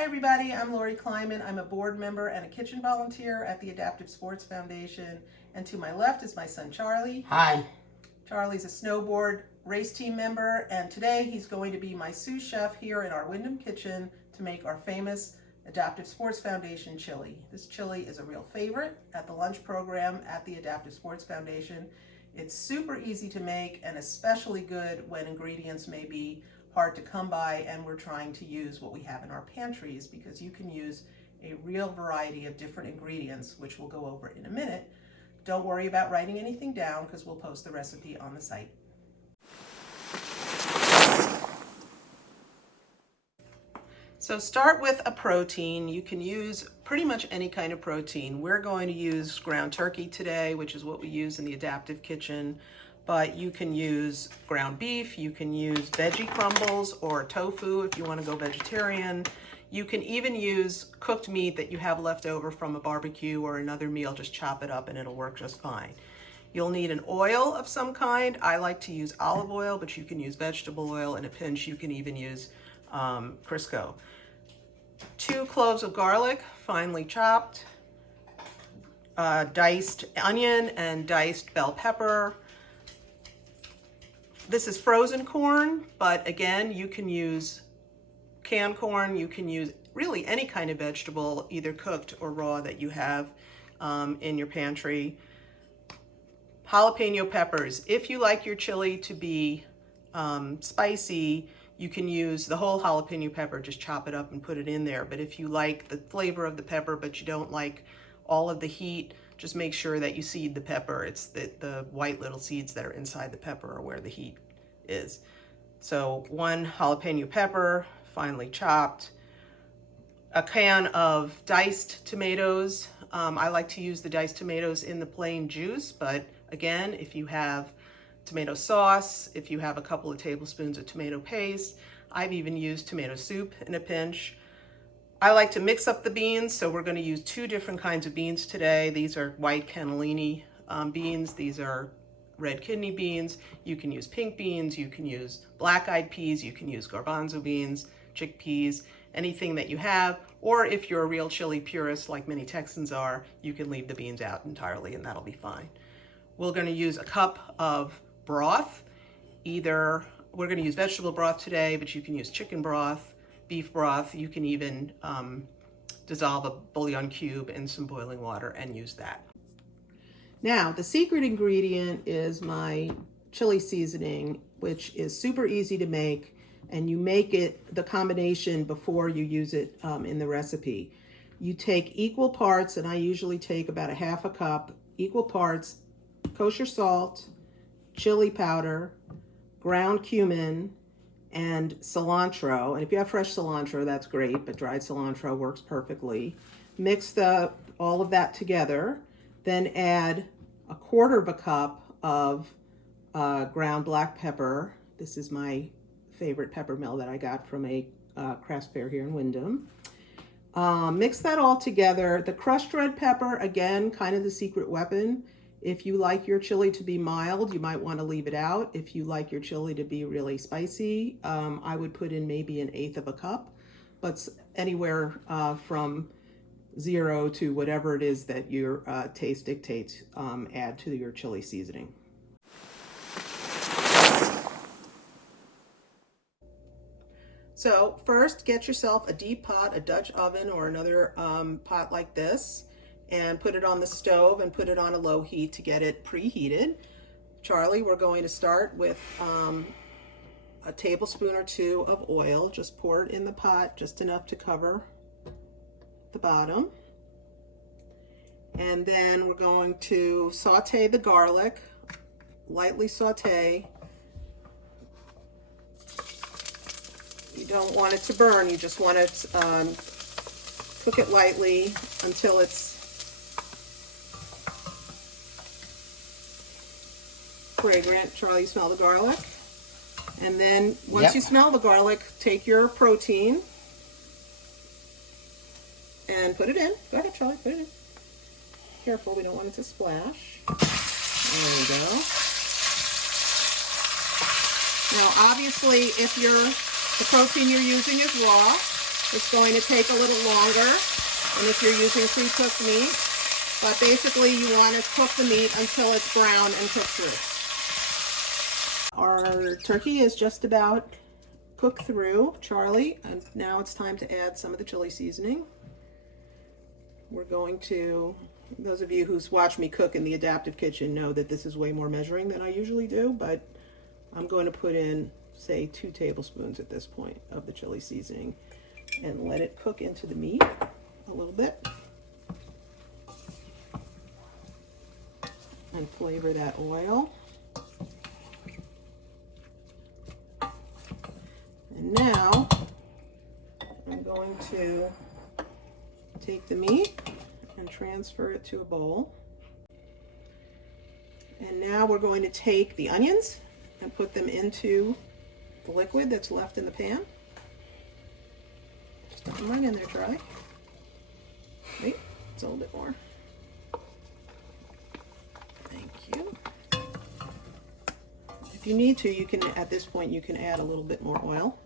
Hi everybody, I'm Laurie Kleiman. I'm a board member and a kitchen volunteer at the Adaptive Sports Foundation. And to my left is my son Charlie. Hi. Charlie's a snowboard race team member, and today he's going to be my sous chef here in our Wyndham kitchen to make our famous Adaptive Sports Foundation chili. This chili is a real favorite at the lunch program at the Adaptive Sports Foundation. It's super easy to make and especially good when ingredients may be hard to come by and we're trying to use what we have in our pantries, because you can use a real variety of different ingredients, which we'll go over in a minute. Don't worry about writing anything down because we'll post the recipe on the site. So start with a protein. You can use pretty much any kind of protein. We're going to use ground turkey today, which is what we use in the Adaptive Kitchen. But you can use ground beef, you can use veggie crumbles or tofu if you want to go vegetarian. You can even use cooked meat that you have left over from a barbecue or another meal. Just chop it up and it'll work just fine. You'll need an oil of some kind. I like to use olive oil, but you can use vegetable oil. In a pinch, you can even use Crisco. 2 cloves of garlic, finely chopped, diced onion and diced bell pepper. This is frozen corn, but again, you can use canned corn. You can use really any kind of vegetable, either cooked or raw, that you have in your pantry. Jalapeno peppers. If you like your chili to be spicy, you can use the whole jalapeno pepper, just chop it up and put it in there. But if you like the flavor of the pepper, but you don't like all of the heat, just make sure that you seed the pepper. It's the white little seeds that are inside the pepper are where the heat is. So 1 jalapeno pepper, finely chopped. A can of diced tomatoes. I like to use the diced tomatoes in the plain juice, but again, if you have tomato sauce, if you have a couple of tablespoons of tomato paste, I've even used tomato soup in a pinch. I like to mix up the beans, so we're going to use 2 different kinds of beans today. These are white cannellini beans. These are red kidney beans. You can use pink beans. You can use black-eyed peas. You can use garbanzo beans, chickpeas, anything that you have. Or if you're a real chili purist, like many Texans are, you can leave the beans out entirely and that'll be fine. We're going to use a cup of broth. Either we're going to use vegetable broth today, but you can use chicken broth, beef broth. You can even dissolve a bouillon cube in some boiling water and use that. Now, the secret ingredient is my chili seasoning, which is super easy to make, and you make it the combination before you use it in the recipe. You take equal parts, and I usually take about 1/2 cup, equal parts kosher salt, chili powder, ground cumin, and cilantro. And if you have fresh cilantro, that's great, but dried cilantro works perfectly. Mix all of that together, then add 1/4 cup of ground black pepper. This is my favorite pepper mill that I got from a craft fair here in Wyndham. Mix that all together. The crushed red pepper, again, kind of the secret weapon. If you like your chili to be mild, you might want to leave it out. If you like your chili to be really spicy, I would put in maybe 1/8 cup, but anywhere from 0 to whatever it is that your taste dictates, add to your chili seasoning. So first, get yourself a deep pot, a Dutch oven or another pot like this, and put it on the stove and put it on a low heat to get it preheated. Charlie, we're going to start with a tablespoon or 2 of oil. Just pour it in the pot, just enough to cover the bottom. And then we're going to saute the garlic, lightly saute. You don't want it to burn, you just want to cook it lightly until it's fragrant. Charlie, you smell the garlic? And then once you smell the garlic, take your protein and put it in. Go ahead, Charlie, put it in. Careful, we don't want it to splash. There we go. Now, obviously, if the protein you're using is raw, It's going to take a little longer than if you're using pre-cooked meat, but basically you want to cook the meat until it's brown and cooked through. Our turkey is just about cooked through, Charlie, and now it's time to add some of the chili seasoning. We're going to, those of you who's watched me cook in the adaptive kitchen know that this is way more measuring than I usually do, but I'm going to put in, say, 2 tablespoons at this point of the chili seasoning and let it cook into the meat a little bit and flavor that oil. And now I'm going to take the meat and transfer it to a bowl. And now we're going to take the onions and put them into the liquid that's left in the pan. Stick them right in there, Charlie. Wait, it's a little bit more. Thank you. If you need to, you can, at this point, you can add a little bit more oil.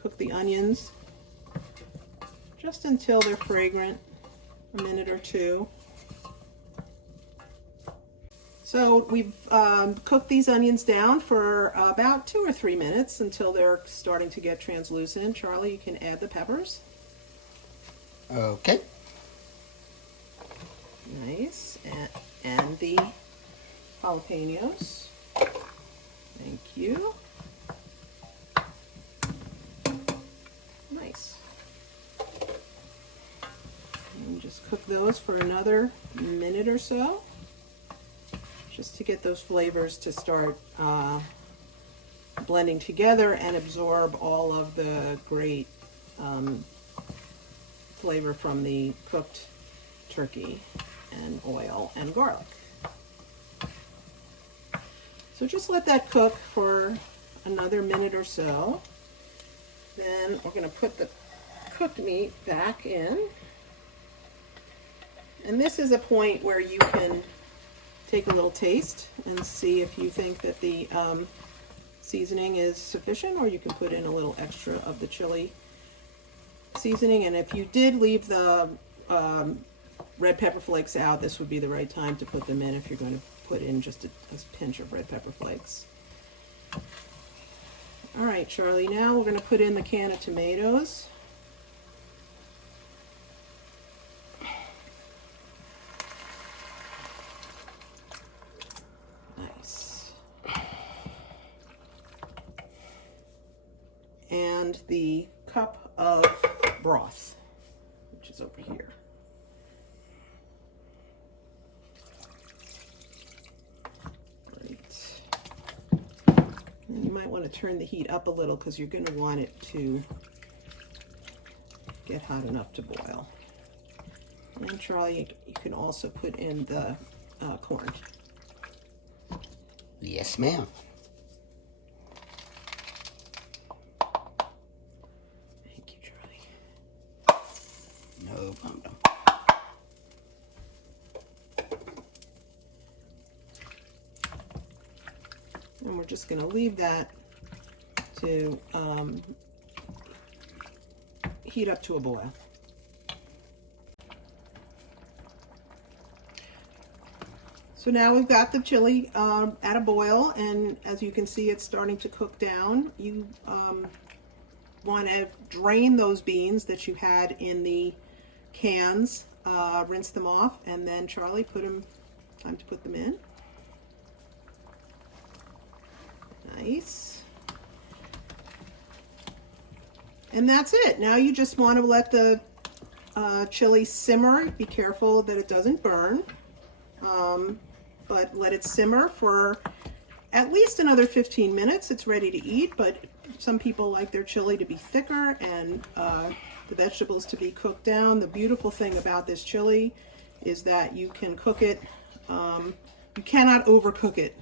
Cook the onions just until they're fragrant, a minute or 2. So we've cooked these onions down for about 2 or 3 minutes until they're starting to get translucent. Charlie, you can add the peppers. Okay. Nice. And the jalapenos. Thank you. Nice. And just cook those for another minute or so, just to get those flavors to start blending together and absorb all of the great flavor from the cooked turkey and oil and garlic. So just let that cook for another minute or so. Then we're going to put the cooked meat back in. And this is a point where you can take a little taste and see if you think that the seasoning is sufficient, or you can put in a little extra of the chili seasoning. And if you did leave the red pepper flakes out, this would be the right time to put them in if you're going to put in just a pinch of red pepper flakes. All right, Charlie, now we're going to put in the can of tomatoes. Nice. And the cup of broth, which is over here. And you might want to turn the heat up a little because you're going to want it to get hot enough to boil. And Charlie, you can also put in the corn. Yes, ma'am. Thank you, Charlie. No problem. And we're just going to leave that to heat up to a boil. So now we've got the chili at a boil, and as you can see, it's starting to cook down. You want to drain those beans that you had in the cans, rinse them off, and then Charlie, time to put them in. Nice. And that's it. Now you just want to let the chili simmer. Be careful that it doesn't burn, but let it simmer for at least another 15 minutes. It's ready to eat, but some people like their chili to be thicker and the vegetables to be cooked down. The beautiful thing about this chili is that you can cook it, you cannot overcook it.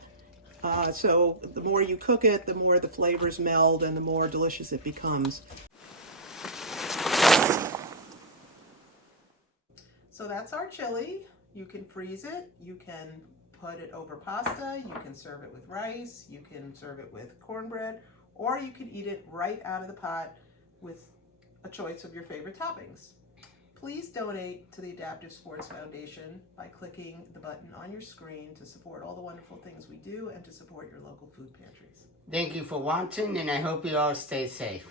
So the more you cook it, the more the flavors meld and the more delicious it becomes. So that's our chili. You can freeze it, you can put it over pasta, you can serve it with rice, you can serve it with cornbread, or you can eat it right out of the pot with a choice of your favorite toppings. Please donate to the Adaptive Sports Foundation by clicking the button on your screen to support all the wonderful things we do and to support your local food pantries. Thank you for watching, and I hope you all stay safe.